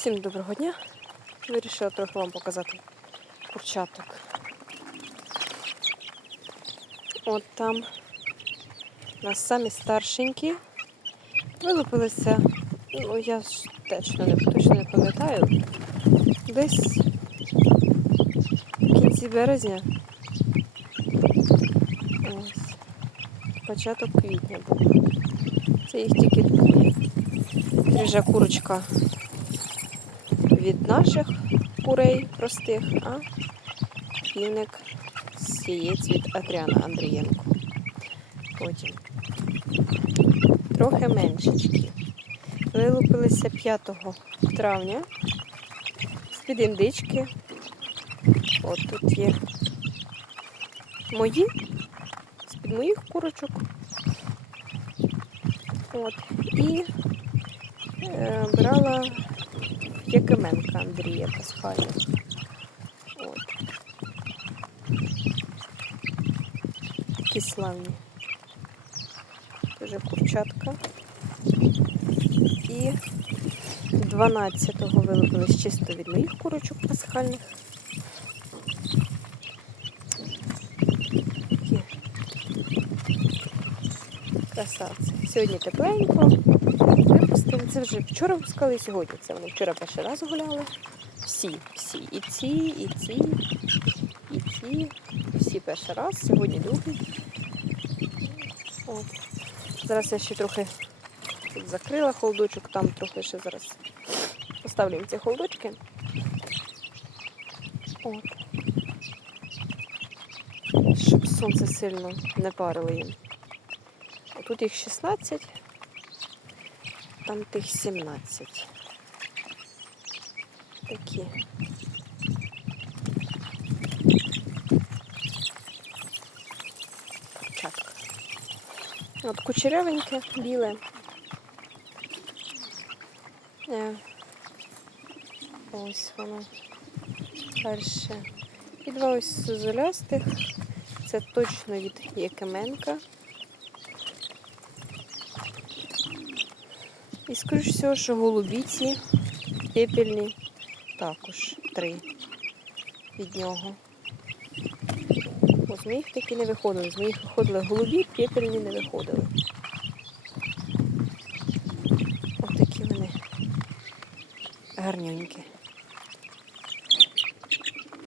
Всім доброго дня. Вирішила трохи вам показати курчаток. От там у нас самі старшенькі вилупилися, ну я ж точно не, точно не пам'ятаю, десь в кінці березня. Ось. Початок квітня був. Це їх тільки двоє. Ріжа курочка від наших курей простих, а півник з яєць від Адріана Андрієнко. Потім трохи меншечки. Вилупилися 5 травня з-під індички. От тут є мої, з-під моїх курочок. От. І е, брала Якименка Андрія Пасхальна. От. Такі. Дуже курчатка. І 12-го вилупились чисто від моїх курочок пасхальних. Красавці. Сьогодні тепленько. Випустили. Це вже вчора випускали і сьогодні. Це вони вчора перший раз гуляли. Всі, всі. І ці, і ці, і ці. Всі перший раз, сьогодні другий. От. Зараз я ще трохи тут закрила холодочок, там трохи ще зараз поставлю їм ці холодочки. От. Щоб сонце сильно не парило їм. Тут їх 16, там тих 17. Такі. Курчатка. От кучерявеньке, біле. Е, Ось воно. Перше. І два ось сузолястих. Це точно від Якименка. І скоріш всього, що голубіці пепельні також три від нього. О, з моїх таки не виходили. З моїх виходили голубі, пепельні не виходили. Ось такі вони гарненькі.